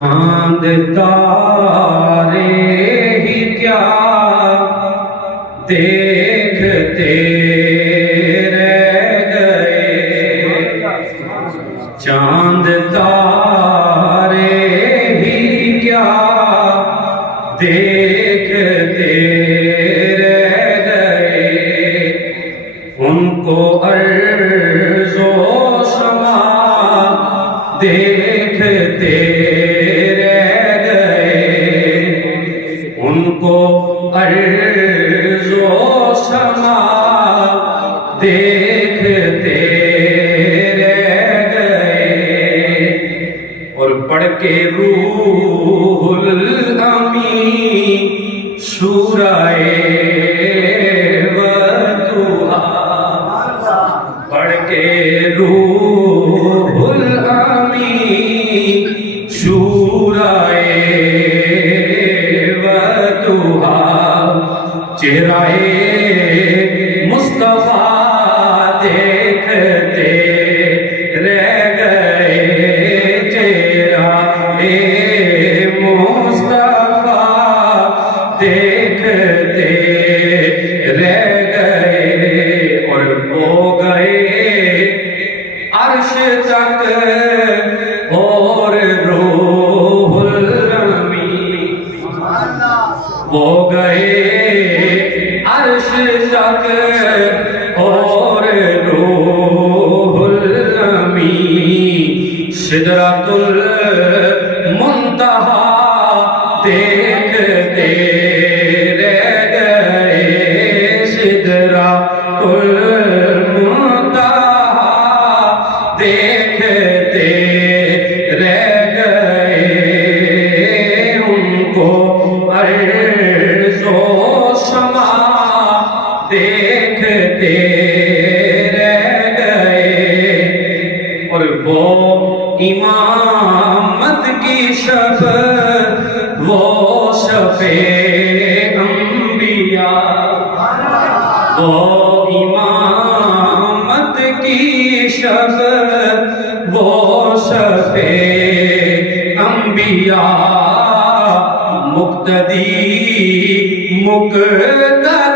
چاند تارے ہی کیا دیکھتے رہ گئے، چاند تارے ہی کیا دیکھتے رہ گئے، ان کو عرض و سما دیکھتے عرض و سما دیکھتے رہ گئے، اور پڑھ کے روح الامین سورہ والضحیٰ، پڑھ کے روح الامین سورہ چہرہ مصطفیٰ دیکھتے رہ گئے، چہرہ مصطفیٰ دیکھتے رہ گئے، اور ہو گئے عرش تک اور روح الامین ہو گئے عرش تک اور روح الامین، سدرۃ المنتہا دیکھتے رہ گئے، سدرۃ المنتہا دیکھتے رہ گئے، ان کو عرض و سما دیکھتے رہ گئے، اور وہ امامت کی شب وہ شفیع انبیاء، وہ امامت کی شب وہ شفیع انبیاء، مقتدی مقتدی